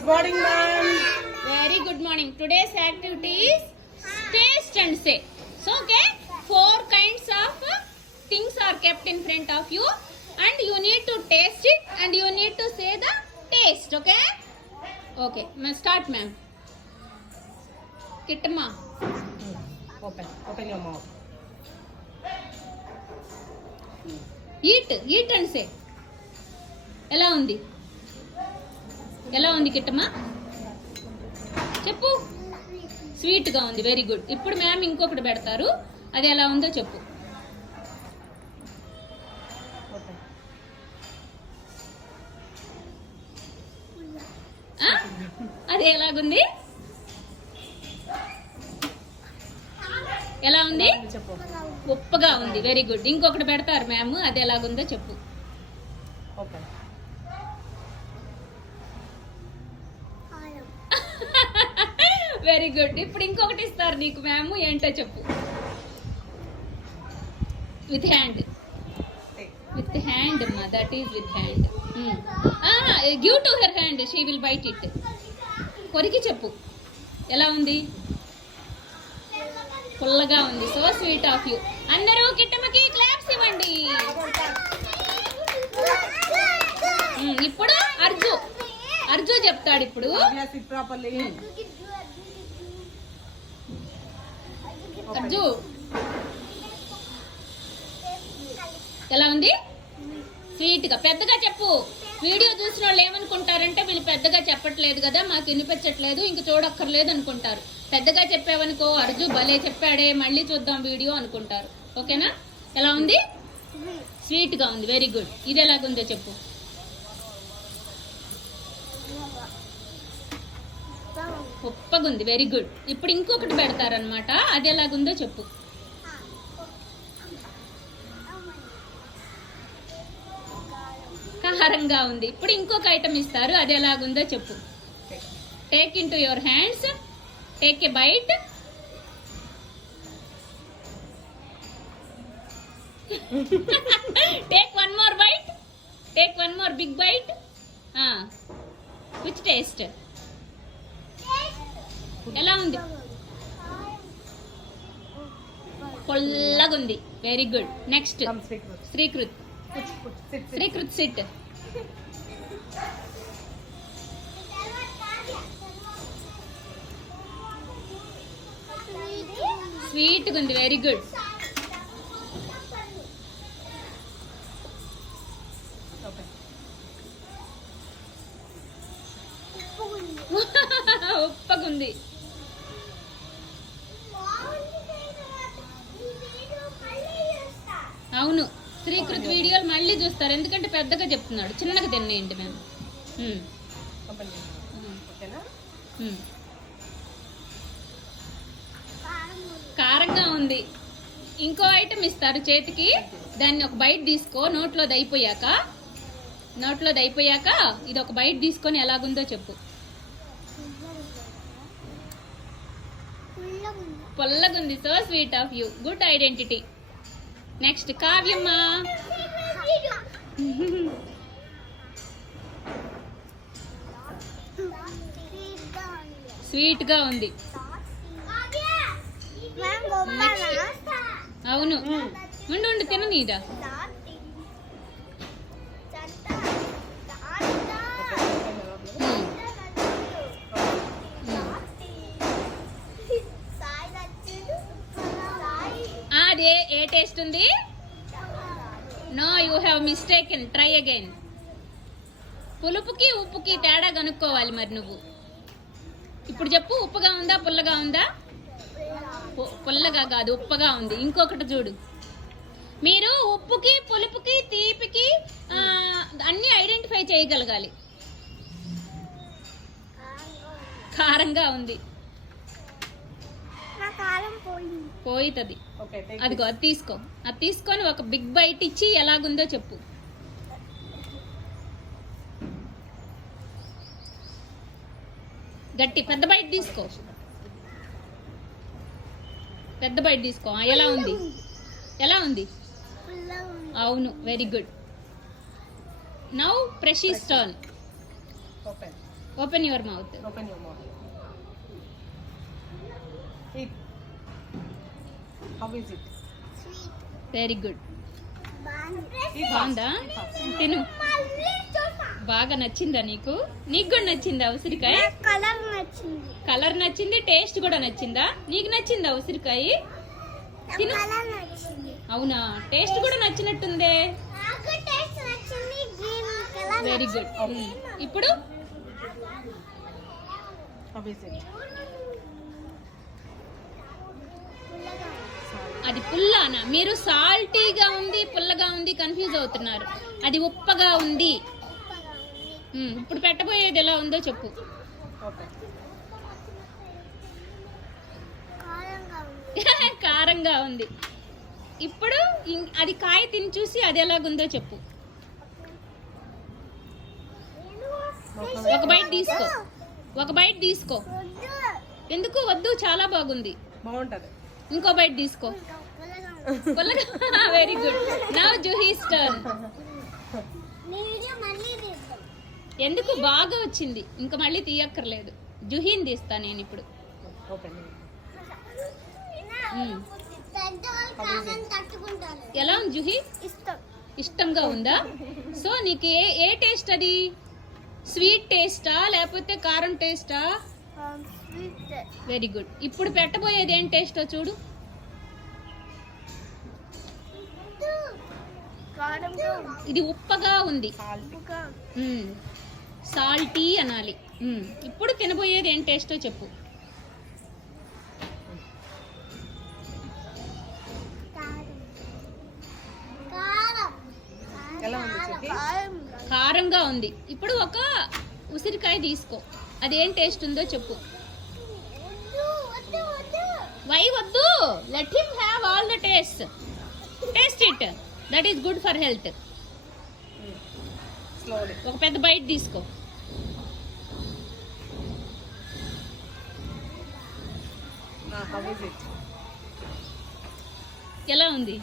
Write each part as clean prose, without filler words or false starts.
Good morning, ma'am. Very good morning. Today's activity is taste and say. So, okay, 4 kinds of things are kept in front of you, and you need to taste it, and you need to say the taste. Okay? Okay. Start, ma'am. Kittama. Open your mouth. Eat and say. ఎలా ఉంది కిట్టమ్మా చెప్పు. Sweet గా ఉంది. Very good. ఇప్పుడు ma'am ఇంకొకటి పెడతారు, అది ఎలా ఉందో చెప్పు. అది ఎలాగుంది? ఎలా ఉంది? ఉప్పగా ఉంది. Very good. ఇంకొకటి పెడతారు మ్యామ్, అది ఎలాగుందో చెప్పు. Very good. ఇప్పుడు ఇంకొకటి ఇస్తారు నీకు మ్యామ్, ఏంటో చెప్పు. విత్ హ్యాండ్ అమ్మా, that is with hand. Give to her hand, she will bite it. కొరికి చెప్పు. ఎలా ఉంది? పుల్లగా ఉంది. So sweet of you. అందరూ కిట్టమ్మకి క్లాప్స్ ఇవ్వండి. ఇప్పుడు అర్జు చెప్తాడు. ఇప్పుడు అర్జు ఎలా ఉంది? స్వీట్ గా. పెద్దగా చెప్పు. వీడియో చూసిన వాళ్ళు ఏమనుకుంటారంటే వీళ్ళు పెద్దగా చెప్పట్లేదు కదా, మాకు వినిపించట్లేదు, ఇంక చూడక్కర్లేదు అనుకుంటారు. పెద్దగా చెప్పావనుకో, అర్జు భలే చెప్పాడే, మళ్ళీ చూద్దాం వీడియో అనుకుంటారు. ఓకేనా? ఎలా ఉంది? స్వీట్ గా ఉంది. Very good. ఇది ఎలాగుందో చెప్పు. ఉప్పగుంది. Very good. ఇప్పుడు ఇంకొకటి పెడతారనమాట, అది ఎలాగుందో చెప్పు. కారంగా ఉంది. ఇప్పుడు ఇంకొక ఐటమ్ ఇస్తారు, అది ఎలాగుందో చెప్పు. Take into your hands, take a bite. Take one more bite, take one more big bite. Which taste? ఎలా ఉంది? పొల్లగుంది. Very good. Next Srikrit. Sit. Sweet గా ఉంది. Very good. ఉప్పగుంది. అవును, శ్రీకృత్ వీడియోలు మళ్ళీ చూస్తారు, ఎందుకంటే పెద్దగా చెప్తున్నాడు. చిన్నగా తినేయండి మేము. కారంగా ఉంది. ఇంకో ఐటమ్ ఇస్తారు చేతికి, దాన్ని ఒక బైట్ తీసుకో. నోట్లోది అయిపోయాక ఇది ఒక బైట్ తీసుకొని ఎలాగుందో చెప్పు. పొల్లగుంది. So sweet of you. Good identity. Next కావ్యమ్మా. స్వీట్ గా ఉంది. అవును, ఉండు తిన నీదా. అదే ఏ టేస్ట్ ఉంది? No, you have mistaken. Try again. పులుపుకి ఉప్పుకి తేడా కనుక్కోవాలి మరి నువ్వు. ఇప్పుడు చెప్పు, ఉప్పుగా ఉందా పుల్లగా ఉందా? పుల్లగా కాదు, ఉప్పగా ఉంది. ఇంకొకటి చూడు. మీరు ఉప్పుకి పులుపుకి తీపికి అన్ని ఐడెంటిఫై చేయగలగాలి. కారంగా ఉంది. పోయితది. అదిగో అది తీసుకో. అది తీసుకొని ఒక బిగ్ బైట్ ఇచ్చి ఎలాగుందో చెప్పు. గట్టి పెద్ద బైట్ తీసుకో. ఎలా ఉంది? అవును, very good. Now Preshi's turn. Open your mouth. Open your mouth. Eat. How is it? Very good. Eat fast. బాగుందా? Eat fast. తిను. బాగా నచ్చిందా నీకు? నీకు కూడా నచ్చిందా ఉసిరికాయ? కలర్ నచ్చింది. కలర్ నచ్చింది, టేస్ట్ కూడా నచ్చిందా? నీకు నచ్చిందా ఉసిరికాయ? తిను. కలర్ నచ్చింది. అవునా, టేస్ట్ కూడా నచ్చినట్టుందే. నాకు టేస్ట్ నచ్చింది. Green colour. Very good. ఇప్పుడు How is it? అది పుల్లానా? మీరు సాల్టీగా ఉంది, పుల్లగా ఉంది కన్ఫ్యూజ్ అవుతున్నారు. అది ఉప్పగా ఉంది. ఇప్పుడు పెట్టబోయేది ఎలా ఉందో చెప్పు. Open. కారంగా ఉంది. కారంగా ఉంది. ఇప్పుడు అది కాయ తిని చూసి అది ఎలాగుందో చెప్పు. ఒక బైట్ తీసుకో, ఒక బైట్ తీసుకో. వద్దు. ఎందుకు వద్దు? చాలా బాగుంది. బాగుంటది. ఇంకో బైట్ తీసుకో. పుల్లగా ఉంది. పుల్లగా. Very good. Now Juhi's turn. నేను మళ్ళీ తీస్తాను. ఎందుకు? బాగా వచ్చింది, ఇంకా మళ్ళీ తీయక్కర్లేదు. జుహీని తీస్తా నేను ఇప్పుడు. Open. పెద్దవాళ్ళు కారం తట్టుకుంటారు. ఎలా ఉంది జుహీ? ఇష్టం. ఇష్టంగా ఉందా? సో నీకు ఏ టేస్ట్ అది? స్వీట్ టేస్టా లేకపోతే కారం టేస్టా? స్వీట్. Very good. ఇప్పుడు పెట్టబోయేది ఏం టేస్టో చూడు. కారంగా ఇది ఉప్పగా ఉంది. ఉప్పుగా. సాల్టీ అనాలి. ఇప్పుడు తినబోయేది ఏం టేస్టో చెప్పు. కారం. ఎలా ఉంది చిట్టి? కారం. కారంగా ఉంది. ఇప్పుడు ఒక ఉసిరికాయ తీసుకో, అదేం టేస్ట్ ఉందో చెప్పు. వద్దు వద్దు వద్దు. వై వద్దు? Let him have all the taste. Taste it. That is good for health. Slowly. ఒక పెద్ద బైట్ తీసుకో. How is it? ఎలా ఉంది?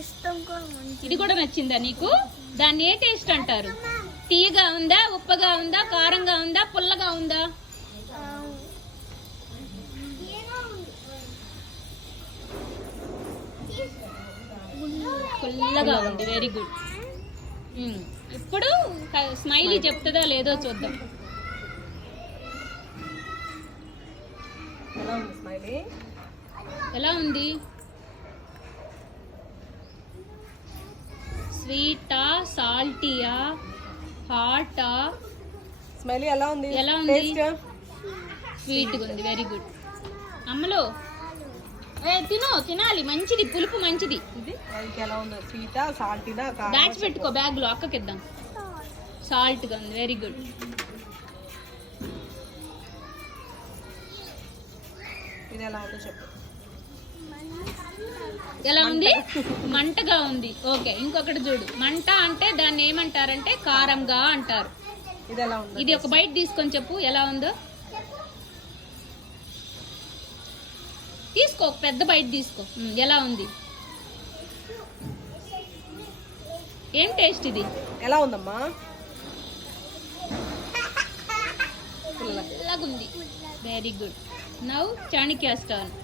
ఇష్టంగా ఉంది. ఇది కూడా నచ్చిందా నీకు? దాన్ని ఏ టేస్ట్ అంటారు? తీయగా ఉందా, ఉప్పగా ఉందా, కారంగా ఉందా, పుల్లగా ఉందా? పుల్లగా ఉంది. Very good. ఇప్పుడు స్మైలీ చెప్తుందా లేదో చూద్దాం. ఎలా ఉంది స్మైలీ? ఎలా ఉంది? స్వీటా, సాల్టీయా, హాటా? స్మైలీ ఎలా ఉంది? ఎలా ఉంది? Taste? స్వీట్గా ఉంది. Very good. అమ్మలో తినాలి, మంచిది, పులుపు మంచిది. ఇది ఎలా ఉంది? స్వీటా, సాల్టీనా, కారం? బ్యాచ్ పెట్టుకో, బ్యాగ్లో అక్కకిద్దాం. సాల్ట్గా ఉంది. Very good. ఇది ఎలా ఉందో చెప్పు. ఎలా ఉంది? మంటగా ఉంది. ఓకే, ఇంకొకటి చూడు. మంట అంటే దాన్ని ఏమంటారంటే కారంగా అంటారు. ఇది ఎలా ఉంది? ఇది ఒక బైట్ తీసుకొని చెప్పు ఎలా ఉందో. తీసుకో, ఒక పెద్ద బైట్ తీసుకో. ఎలా ఉంది? ఏం టేస్ట్ ఇది? ఎలా ఉందమ్మా? పుల్లగా. ఎలాగుంది? Very good. Now Chanakya's turn.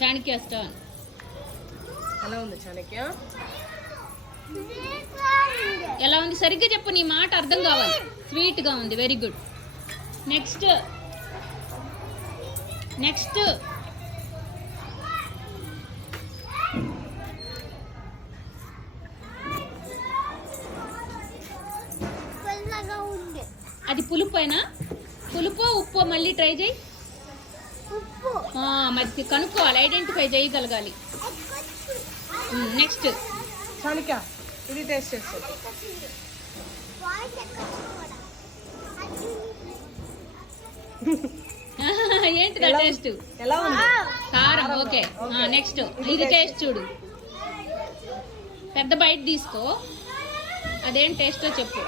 Chanakya's turn. ఎలా ఉంది చాణక్య? ఎలా ఉంది? సరిగ్గా చెప్పు, నీ మాట అర్థం కావాలి. స్వీట్గా ఉంది. Very good. నెక్స్ట్ నెక్స్ట్ పుల్లగా ఉంది. అది పులుపైనా? పులుపో ఉప్పో మళ్ళీ ట్రై చేయి. ఉప్పు. మరి కనుక్కోవాలి, ఐడెంటిఫై చేయగలగాలి. నెక్స్ట్ చాణక్య ఇది టేస్ట్ చేస్తుంది. వాయిస్ ఎక్కడ కూడా. ఏంటిదా టేస్ట్? ఎలా ఉంది? కారం. Okay, Okay. నెక్స్ట్ ఇది టేస్ట్ చూడు. పెద్ద బైట్ తీసుకో, అదేం టేస్టో చెప్పు.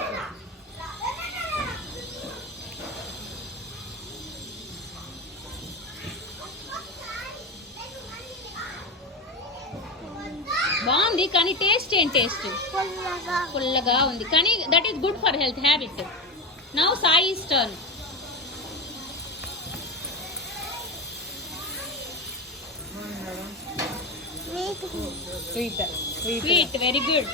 బాగుంది కానీ టేస్ట్ ఏం టేస్ట్ పుల్లగా పుల్లగా ఉంది కానీ that is good for health habit. Now Sai's turn. Sweet sweet sweet sweet very good.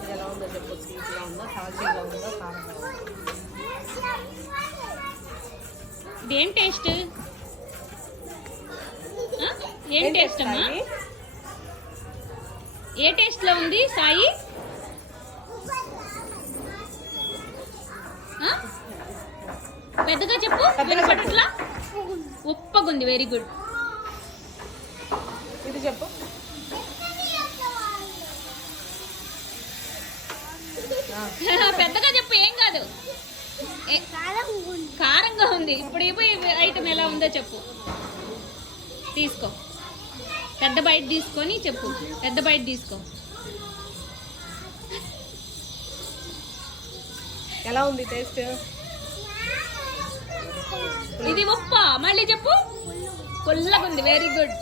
ఇది ఎలా ఉందో చెప్పు. స్వీట్గా ఉందో సాల్టీగా ఉందో కారంగా ఉందో. ఇదేం టేస్ట్? ఏం టేస్ట్ అమ్మా? సాయి? ఏ టేస్ట్ లో ఉంది సాయి? ఆ? పెద్దగా చెప్పు. వినపడట్లా? ఉప్పగుంది. Very good. ఇది చెప్పు. పెద్దగా చెప్పు. ఏం కాదు. కారం ఉంది. కారంగా ఉంది. ఇప్పుడు ఈ ఐటమ్ ఎలా ఉందో చెప్పు. తీసుకో. పెద్ద బైట్ తీసుకొని చెప్పు. పెద్ద బైట్ తీసుకో. ఎలా ఉంది టేస్ట్? ఇది ఉప్ప. మళ్ళీ చెప్పు. పుల్లగా ఉంది. Very good.